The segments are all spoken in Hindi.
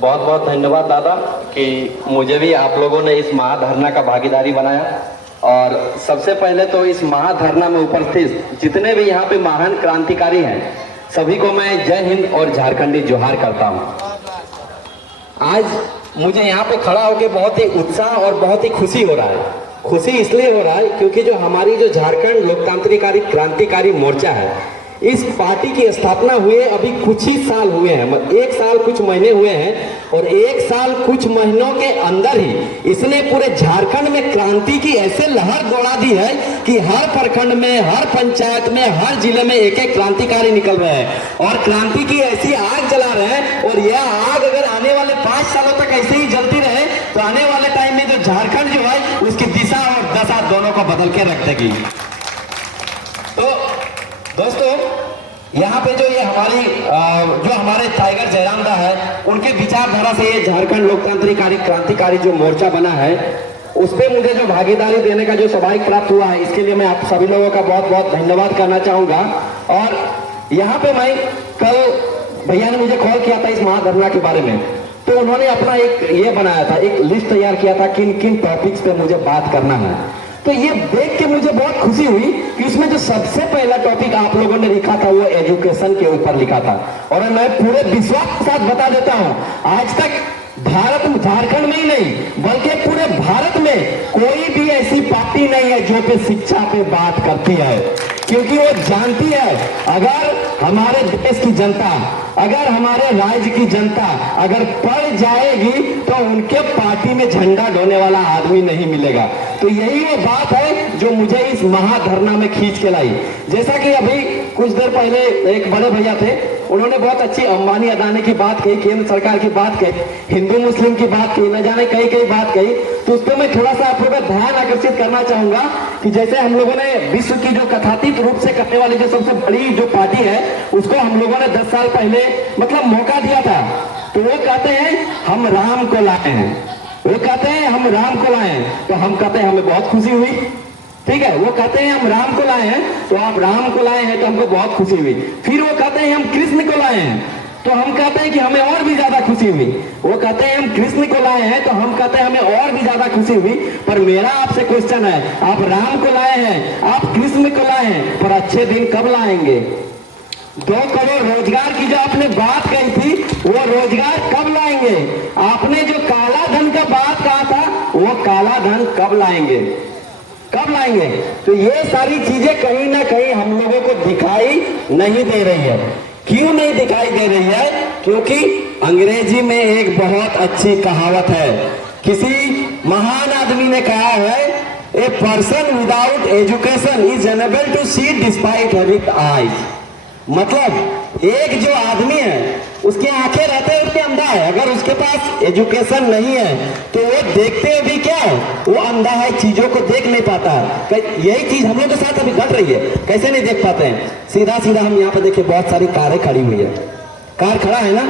बहुत बहुत धन्यवाद दादा कि मुझे भी आप लोगों ने इस महाधरना का भागीदारी बनाया। और सबसे पहले तो इस महाधरना में उपस्थित जितने भी यहाँ पे महान क्रांतिकारी हैं सभी को मैं जय हिंद और झारखंडी जोहार करता हूँ। आज मुझे यहाँ पे खड़ा होकर बहुत ही उत्साह और बहुत ही खुशी हो रहा है। खुशी इसलिए हो रहा है क्योंकि जो हमारी जो झारखंड लोकतांत्रिकारी क्रांतिकारी मोर्चा है, इस पार्टी की स्थापना हुए अभी कुछ ही साल हुए हैं, मतलब 1 साल कुछ महीने हुए हैं। और 1 साल कुछ महीनों के अंदर ही इसने पूरे झारखंड में क्रांति की ऐसे लहर दौड़ा दी है कि हर प्रखंड में, हर पंचायत में, हर जिले में एक एक क्रांतिकारी निकल रहे हैं और क्रांति की ऐसी आग जला रहे हैं। और यह आग अगर आने वाले 5 सालों तक ऐसे ही जलती रहे तो आने वाले टाइम में जो झारखंड जो है उसकी दिशा और दशा दोनों को बदल के रख देगी। तो दोस्तों, यहाँ पे जो ये हमारे टाइगर जयराम दा है, उनके विचारधारा से ये झारखंड लोकतांत्रिकारी क्रांतिकारी जो मोर्चा बना है उस पर मुझे जो भागीदारी देने का जो सौभाग्य प्राप्त हुआ है, इसके लिए मैं आप सभी लोगों का बहुत बहुत धन्यवाद करना चाहूंगा। और यहाँ पे मैं कल भैया ने मुझे कॉल किया था इस महाधरना के बारे में, तो उन्होंने अपना एक ये बनाया था, एक लिस्ट तैयार किया था किन किन टॉपिक्स पे मुझे बात करना है। तो ये देख के मुझे बहुत खुशी हुई कि इसमें जो सबसे पहला टॉपिक आप लोगों ने लिखा था वो एजुकेशन के ऊपर लिखा था। और मैं पूरे विश्वास के साथ बता देता हूं, आज तक झारखंड में ही नहीं बल्कि पूरे भारत में कोई भी ऐसी पार्टी नहीं है जो पे शिक्षा पे बात करती है, क्योंकि वो जानती है अगर हमारे देश की जनता, अगर हमारे राज्य की जनता अगर पढ़ जाएगी तो उनके पार्टी में झंडा ढोने वाला आदमी नहीं मिलेगा। तो यही वो बात है जो मुझे इस महाधरना में खींच के लाई। जैसा कि अभी कुछ देर पहले एक बड़े भैया थे, उन्होंने बहुत अच्छी अंबानी अदानी की बात कही, केंद्र सरकार की बात कही, हिंदू मुस्लिम की बात कही, न जाने कई कई बात कही। तो उस पर मैं थोड़ा सा आप लोगों का ध्यान आकर्षित करना चाहूंगा कि जैसे हम लोगों ने विश्व की जो कथातीत रूप से करने वाली जो सबसे बड़ी जो पार्टी है उसको हम लोगों ने 10 साल पहले मतलब मौका दिया था। तो वो कहते हैं हम राम को लाए हैं, वो कहते हैं हम राम को लाए हैं, तो हम कहते हैं हमें बहुत खुशी हुई। ठीक है, वो कहते हैं हम राम को लाए हैं, तो आप राम को लाए हैं तो हमको बहुत खुशी हुई। फिर वो कहते हैं हम कृष्ण को लाए हैं, तो हम कहते हैं कि हमें और भी ज्यादा खुशी हुई। वो कहते हैं हम कृष्ण को लाए हैं, तो हम कहते हैं हमें और भी ज्यादा खुशी हुई। पर मेरा आपसे क्वेश्चन है, आप राम को लाए हैं, आप कृष्ण को लाए हैं, पर अच्छे दिन कब लाएंगे? 2 करोड़ रोजगार की जो आपने बात कही थी वो रोजगार कब लाएंगे? आपने जो काला धन का बात कहा था वो काला धन कब लाएंगे, कब लाएंगे? तो ये सारी चीजें कहीं ना कहीं हम लोगों को दिखाई नहीं दे रही है। क्यों नहीं दिखाई दे रही है? क्योंकि अंग्रेजी में एक बहुत अच्छी कहावत है, किसी महान आदमी ने कहा है, a person without education is unable to see despite having eyes. मतलब एक जो आदमी है उसकी आंखें रहते हुए उसके अंधा है, अगर उसके पास एजुकेशन नहीं है तो वो देखते हुए भी क्या है, वो अंधा है, चीजों को देख नहीं पाता। यही चीज हम लोग के साथ अभी घट रही है। कैसे नहीं देख पाते हैं? सीधा सीधा हम यहाँ पे देखिए बहुत सारी कारें खड़ी हुई है, कार खड़ा है ना,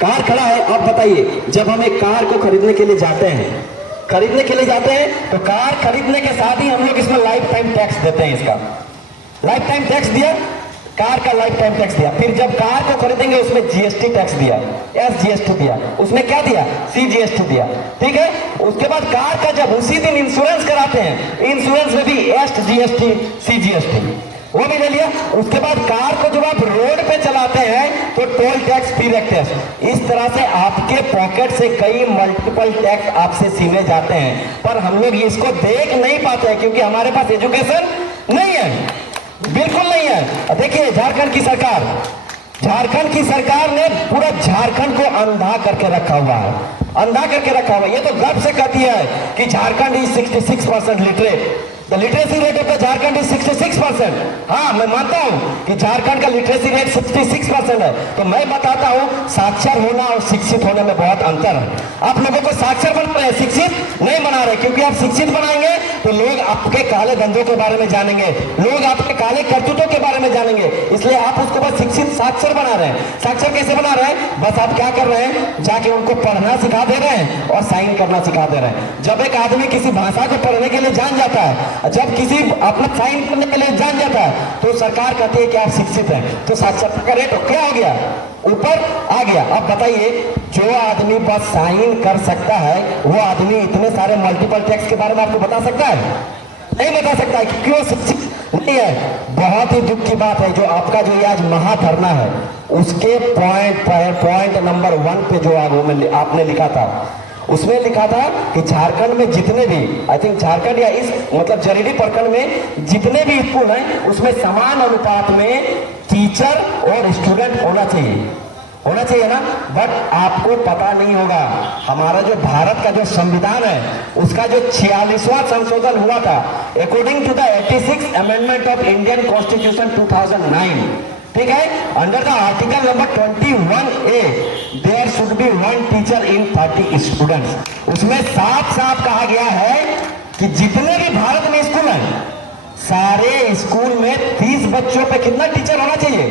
कार खड़ा है। अब बताइए, जब हम एक कार को खरीदने के लिए जाते हैं, तो कार खरीदने के साथ ही हम लोग इसमें लाइफ टाइम टैक्स देते हैं। इसका लाइफ टाइम टैक्स दिया, कार का लाइफ टाइम टैक्स दिया। फिर जब कार को खरीदेंगे उसमें जीएसटी टैक्स दिया, एसजीएसटी दिया, उसमें क्या दिया, सीजीएसटी दिया। ठीक है, उसके बाद कार का जब उसी दिन इंश्योरेंस कराते हैं, इंश्योरेंस में भी एसजीएसटी, सीजीएसटी वो भी ले लिया। उसके बाद कार को जब आप रोड पे चलाते हैं तो टोल टैक्स, फिर टैक्स। इस तरह से आपके पॉकेट से कई मल्टीपल टैक्स आपसे छीने जाते हैं, पर हम लोग इसको देख नहीं पाते हैं क्योंकि हमारे पास एजुकेशन नहीं है, बिल्कुल नहीं है। देखिए झारखंड की सरकार ने पूरा झारखंड को अंधा करके रखा हुआ है, अंधा करके रखा हुआ है। ये तो गर्व से कहती है कि Jharkhand is 66% literate. The literacy rate of the Jharkhand is 66%। हाँ, मैं मानता हूँ कि झारखंड का लिटरेसी रेट 66% है। तो मैं बताता हूँ, साक्षर होना और शिक्षित होने में बहुत अंतर है। आप लोगों को साक्षर बना रहे हैं, शिक्षित नहीं बना रहे, क्योंकि आप शिक्षित बनाएंगे तो लोग आपके काले धंधों के बारे में जानेंगे, लोग आपके काले करतूतों के बारे में जानेंगे। इसलिए आप उसको बस शिक्षित साक्षर बना रहे हैं। साक्षर कैसे बना रहे हैं? बस आप क्या कर रहे हैं, जाके उनको पढ़ना सिखा दे रहे हैं और साइन करना सिखा दे रहे हैं। जब एक आदमी किसी भाषा को पढ़ने के लिए जान जाता है, जब किसी अपना साइन करने के लिए जान जाता है तो सरकार कहती है कि आप शिक्षित हैं, तो साक्षरता का रेट क्या हो गया, ऊपर आ गया। अब बताइए, जो आदमी बस साइन कर सकता है वो आदमी इतने सारे मल्टीपल टैक्स के बारे में आपको बता सकता है? नहीं बता सकता है, क्यों? शिक्षित नहीं है। बहुत ही दुख की बात है, जो आपका जो ये आज महाधरना है उसके पॉइंट नंबर 1 पे जो आपने लिखा था, उसमें लिखा था कि झारखंड में जितने भी, आई थिंक झारखंड या इस मतलब जरीडी प्रखंड में जितने भी स्कूल हैं उसमें समान अनुपात में टीचर और स्टूडेंट होना चाहिए ना। बट आपको पता नहीं होगा, हमारा जो भारत का जो संविधान है उसका जो 46वां संशोधन हुआ था, according to the 86 amendment of Indian constitution 2009, ठीक है, under the article number 21A there should be 1 teacher in 30 students. उसमें साफ साफ कहा गया है कि जितने भी भारत में स्कूल हैं सारे स्कूल में 30 बच्चों पे कितना टीचर होना चाहिए?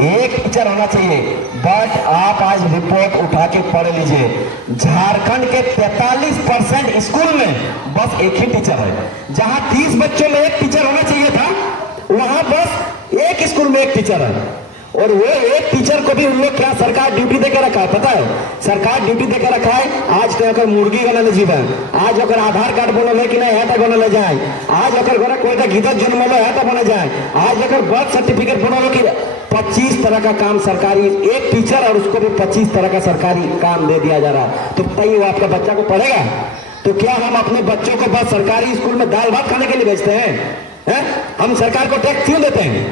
1 टीचर होना चाहिए। बट आप आज रिपोर्ट उठा के पढ़ लीजिए, झारखंड के 43% स्कूल में बस 1 ही टीचर है। जहां 30 बच्चों में 1 टीचर होना चाहिए था, वहां बस 1 स्कूल में 1 टीचर है। और वो 1 टीचर को भी उन लोग क्या सरकार ड्यूटी देकर रखा है, पता है? सरकार ड्यूटी देकर रखा है, आज तो अगर मुर्गी गना ले जीवन, आज अगर आधार कार्ड बनल है कि नहीं है तो बना ले जाए, आज अगर घर कोई गिदत जन्म है तो बना जाए, आज अगर बर्थ सर्टिफिकेट बनल कि 25 तरह का काम सरकारी, 1 टीचर और उसको भी 25 तरह का सरकारी काम दे दिया जा रहा है। तो बताइए वो आपका बच्चा को पढ़ेगा? तो क्या हम अपने बच्चों को बस सरकारी स्कूल में दाल भात खाने के लिए भेजते हैं? हम सरकार को टैक्स क्यों देते हैं?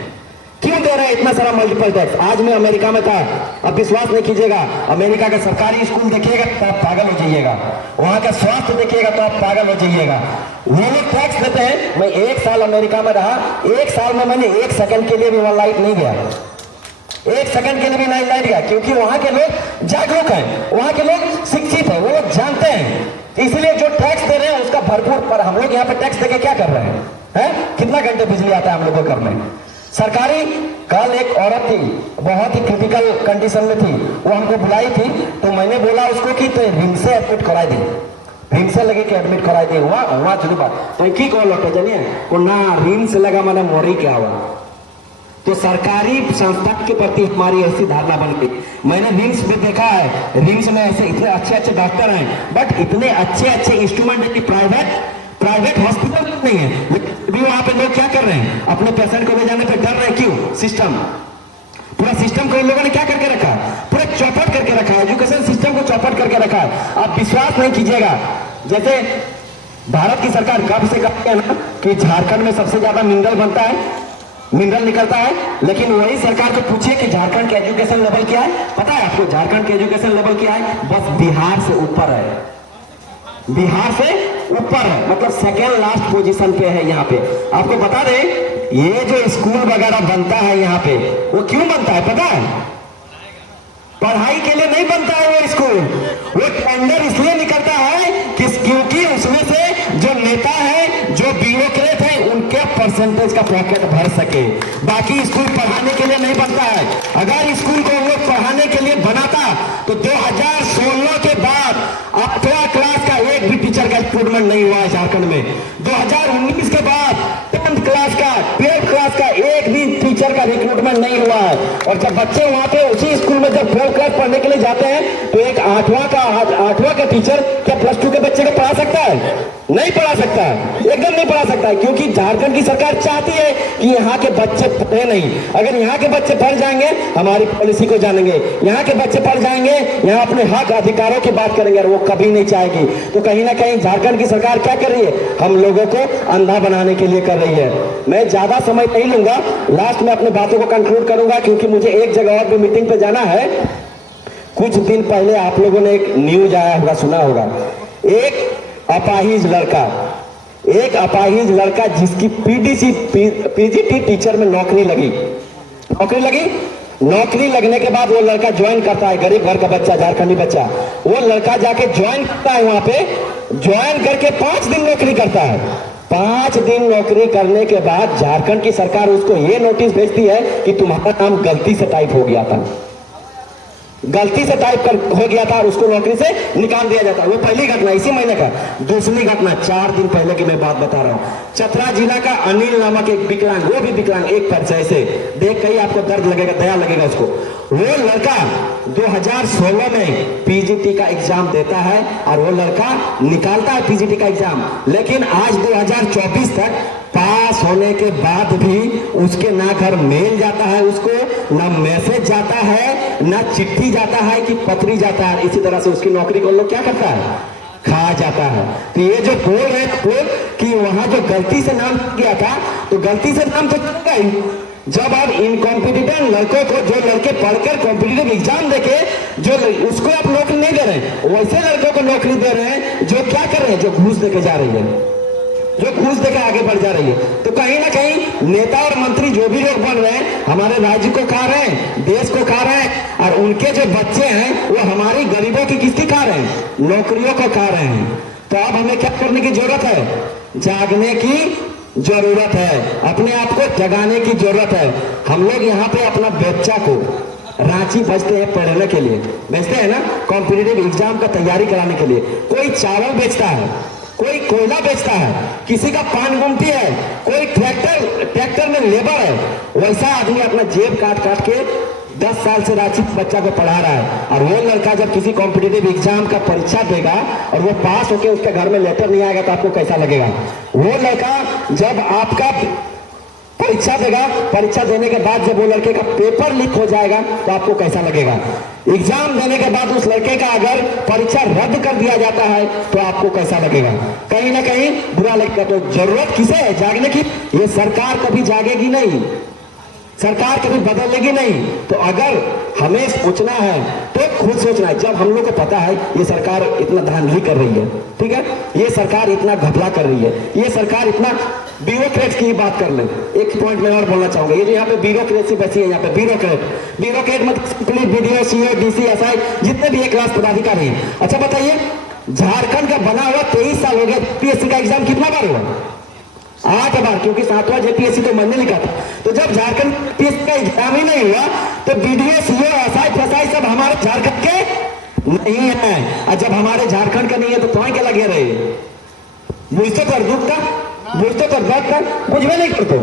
क्यों दे रहे हैं इतना सारा मल्टीपल टैक्स? आज मैं अमेरिका में था, अब विश्वास नहीं कीजिएगा, अमेरिका का सरकारी स्कूल देखिएगा तो आप पागल हो जाइएगा, वहां का स्वास्थ्य देखिएगा तो आप पागल हो जाइएगा। वो लोग टैक्स देते हैं। मैं 1 साल अमेरिका में रहा, 1 साल में मैंने 1 सेकंड के लिए भी वहां लाइट नहीं गया, 1 सेकंड के लिए भी नहीं लाइट गया, क्योंकि वहां के लोग जागरूक हैं, वहां के लोग शिक्षित हैं, वो लोग जानते हैं, इसलिए जो टैक्स दे रहे हैं उसका भरपूर। पर हम लोग यहाँ पे टैक्स देके क्या कर रहे हैं? कितना घंटे बिजली आता है हम लोग को करने? सरकारी, कल एक औरत थी, बहुत ही क्रिटिकल कंडीशन में थी, वो हमको बुलाई थी, तो मैंने बोला उसको कि तो रिम्स से एडमिट कराई दी, रिम्स से लगे कि एडमिट कराई दी, हुआ चुनी बात तो की कहो लौटे जानिए को ना रिम्स लगा मैंने मोरी क्या हुआ। तो सरकारी संस्था के प्रति हमारी ऐसी धारणा बन गई। मैंने रिम्स में देखा है, रिम्स में ऐसे इतने अच्छे डॉक्टर हैं, बट इतने अच्छे इंस्ट्रूमेंट प्राइवेट हॉस्पिटल नहीं है। भी वहां पे लोग क्या कर रहे हैं, अपने पेशेंट को ले जाने पे डर रहे, क्यों? सिस्टम, पूरा सिस्टम को इन लोगों ने क्या करके रखा है? पूरा चौपट करके रखा है, एजुकेशन सिस्टम को चौपट करके रखा है। आप विश्वास नहीं कीजिएगा, जैसे भारत की सरकार कब से कहती है ना कि झारखंड में सबसे ज्यादा मिनरल बनता है, मिनरल निकलता है, लेकिन वही सरकार को पूछिए कि झारखंड का एजुकेशन लेवल क्या है? पता है आपको झारखंड का एजुकेशन लेवल क्या है? बस बिहार से ऊपर है, बिहार से ऊपर है, मतलब सेकेंड लास्ट पोजीशन पे है यहाँ पे। आपको बता दें, ये जो स्कूल वगैरह बनता है यहाँ पे, वो क्यों बनता है पता है? पढ़ाई के लिए नहीं बनता है वो स्कूल, वो टेंडर इसलिए निकलता है क्योंकि उसमें से जो नेता है, जो ब्यूरोक्रेट है, उनके परसेंटेज का पॉकेट भर सके। बाकी स्कूल पढ़ाने के लिए नहीं बनता है। अगर स्कूल को वो पढ़ाने के लिए बनाता तो 2016 के बाद 8वां क्लास का एक भी टीचर का रिक्रूटमेंट नहीं हुआ है झारखंड में। 2019 के बाद 10th क्लास का, 12th क्लास का एक भी टीचर का रिक्रूटमेंट नहीं हुआ है। और जब बच्चे वहां पे उसी स्कूल में जब 12th क्लास पढ़ने के लिए जाते हैं तो एक 8वां का टीचर क्या +2 के बच्चे को पढ़ा सकता है? नहीं पढ़ा सकता है, एकदम नहीं पढ़ा सकता है, क्योंकि झारखंड की सरकार चाहती है कि यहाँ के बच्चे पढ़े नहीं। अगर यहाँ के बच्चे पढ़ जाएंगे हमारी पॉलिसी को जानेंगे, यहाँ के बच्चे पढ़ जाएंगे, यहाँ अपने हक अधिकारों की बात करेंगे, और वो कभी नहीं चाहेगी। तो कहीं ना कहीं झारखंड की सरकार क्या कर रही है? हम लोगों को अंधा बनाने के लिए कर रही है। मैं ज्यादा समय नहीं लूंगा, लास्ट में अपनी बातों को कंक्लूड करूंगा, क्योंकि मुझे एक जगह और भी मीटिंग पे जाना है। कुछ दिन पहले आप लोगों ने एक न्यूज आया होगा, सुना होगा, एक अपाहिज लड़का जिसकी पीजीटी टीचर में नौकरी लगी, नौकरी लगने के बाद वो लड़का ज्वाइन करता है, गरीब घर का बच्चा, झारखंडी बच्चा, वो लड़का जाके ज्वाइन करता है, वहां पे ज्वाइन करके 5 दिन नौकरी करता है। 5 दिन नौकरी करने के बाद झारखंड की सरकार उसको ये नोटिस भेजती है कि तुम्हारा नाम गलती से टाइप हो गया था। गलती से टाइप कर हो गया था और उसको नौकरी से निकाल दिया जाता। वो पहली घटना इसी महीने का। दूसरी घटना 4 दिन पहले की मैं बात बता रहा हूँ। चतरा जिला का अनिल नामक एक विकलांग, वो भी विकलांग, एक पैर से ऐसे देख के ही आपको दर्द लगेगा, दया लगेगा उसको। वो लड़का 2016 में पीजीटी का एग्जाम देता है और वो लड़का निकालता है पीजीटी का एग्जाम, लेकिन आज 2024 तक पास होने के बाद भी उसके ना घर मेल जाता है, उसको ना मैसेज जाता है, ना चिट्ठी जाता है कि पत्री जाता है। इसी तरह से उसकी नौकरी को लोग क्या करता है, खा जाता है। तो ये जो बोल रहे थे कि वहां जो गलती से नाम किया था, तो गलती से नाम तो चलेगा ही। जब आप इनकॉम्पिटेंट लड़कों को, जो लड़के पढ़कर कॉम्पिटिटिव एग्जाम देके जो उसको आप नौकरी नहीं दे रहे हैं, वैसे लड़कों को नौकरी दे रहे हैं जो क्या कर रहे हैं, जो घूस देके जा रही है, जो घूस देकर आगे बढ़ जा रही है। तो कहीं ना कहीं नेता और मंत्री जो भी लोग बन रहे हैं, हमारे राज्य को खा रहे हैं, देश को खा रहे हैं, और उनके जो बच्चे हैं वो हमारी गरीबों की किसकी खा रहे हैं, नौकरियों को खा रहे हैं। तो अब हमें क्या करने की जरूरत है, जागने की जरूरत है, अपने आप को जगाने की जरूरत है। हम लोग यहाँ पे अपना बच्चा को रांची भेजते हैं पढ़ने के लिए, भेजते हैं ना, कॉम्पिटिटिव एग्जाम का तैयारी कराने के लिए। कोई चावल बेचता है, कोई कोयला बेचता है, किसी का पान गुमटी है, कोई ट्रैक्टर में लेबर है। वैसा आदमी अपना जेब काट काट के 10 साल से रांची बच्चा को पढ़ा रहा है। और वो लड़का जब किसी कॉम्पिटिटिव एग्जाम का परीक्षा देगा और वो पास होके उसके घर में लेटर नहीं आएगा तो आपको कैसा लगेगा। वो लड़का जब आपका परीक्षा देगा, परीक्षा देने के बाद जब वो लड़के का पेपर लीक हो जाएगा तो आपको कैसा लगेगा। एग्जाम देने के बाद उस लड़के का अगर परीक्षा रद्द कर दिया जाता है तो आपको कैसा लगेगा, कहीं ना कहीं बुरा लगेगा। तो जरूरत किसे है, जागने की। ये सरकार कभी जागेगी नहीं, सरकार कभी बदलेगी नहीं। तो अगर हमें सोचना है तो खुद सोचना है। जब हम लोग को पता है ये सरकार इतना धांधली कर रही है, ठीक है, ये सरकार इतना घपला कर रही है, ये सरकार इतना, ब्यूरोक्रेट की बात कर ले। एक पॉइंट मैं और बोलना चाहूंगा, ये जो यहाँ पे ब्यूरोक्रेसी बची है, यहाँ पे ब्यूरोक्रेट मतलब बीडीओ, सीओ, डीसी, एसआई, जितने भी एक क्लास पदाधिकारी हैं। अच्छा बताइए, झारखंड का बना हुआ 23 साल हो गया, पीएससी का एग्जाम कितना बार हुआ, 8 बार, क्योंकि 7वां जेपीएससी तो मैंने लिखा था। तो जब झारखंड पीएससी का एग्जाम ही नहीं हुआ तो बीडीओ, सीओ, एसआई, फसाई सब हमारे झारखंड के नहीं है। और जब हमारे झारखंड का नहीं है तो तुम्हें क्या लगे रहे, बुझते कर दुख का, बुझते कर दर्द का, बुझवे नहीं करते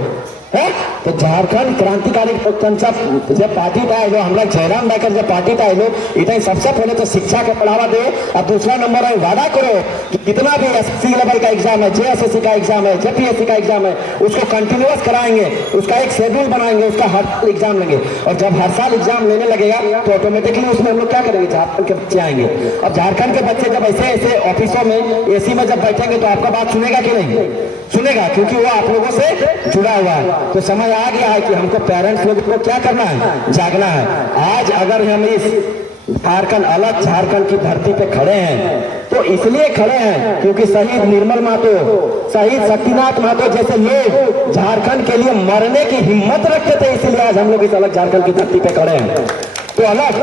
है। तो झारखंड क्रांतिकारी जब पार्टी था लो, हमारा जयराम नायकर जब पार्टी था लो, इतना सबसे पहले तो शिक्षा को बढ़ावा दे, और दूसरा नंबर है वादा करो कि जितना भी एसएससी लेवल का एग्जाम है, जेएसएससी का एग्जाम है, जेपीएससी का एग्जाम है, उसको कंटिन्यूअस कराएंगे, उसका एक शेड्यूल बनाएंगे, उसका हर साल एग्जाम लेंगे। और जब हर साल एग्जाम लेने लगेगा तो ऑटोमेटिकली उसमें हम लोग क्या करेंगे, झारखंड के बच्चे आएंगे। अब झारखंड के बच्चे जब ऐसे ऐसे ऑफिसों में एसी में जब बैठेंगे तो आपका बात सुनेगा कि नहीं सुनेगा, क्योंकि वो आप लोगों से जुड़ा हुआ है। तो समय आ गया है कि हमको पेरेंट्स लोग को क्या करना है, जागना है। आज अगर हम इस झारखंड, अलग झारखंड की धरती पे खड़े हैं तो इसलिए खड़े हैं क्योंकि शहीद निर्मल महतो, शहीद शक्तिनाथ महतो जैसे लोग झारखंड के लिए मरने की हिम्मत रखते थे, इसलिए आज हम लोग इस अलग झारखंड की धरती पे खड़े हैं। तो अलग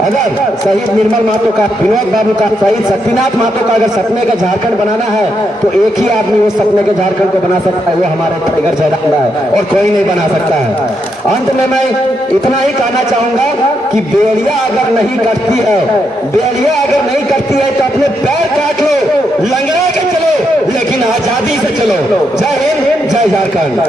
अगर शहीद निर्मल महतो का, विनोद बाबू का, शहीद शक्तिनाथ महतो का अगर सपने का झारखंड बनाना है तो एक ही आदमी उस सपने के झारखंड को बना सकता है, वो हमारे टाइगर जयराम है, और कोई नहीं बना सकता है। अंत में मैं इतना ही कहना चाहूंगा कि बेड़िया अगर नहीं कटती है, बेड़िया अगर नहीं कटती है तो अपने पैर काट लो, लंगड़ा के चलो, लेकिन आजादी से चलो। जय हिंद, जय झारखंड।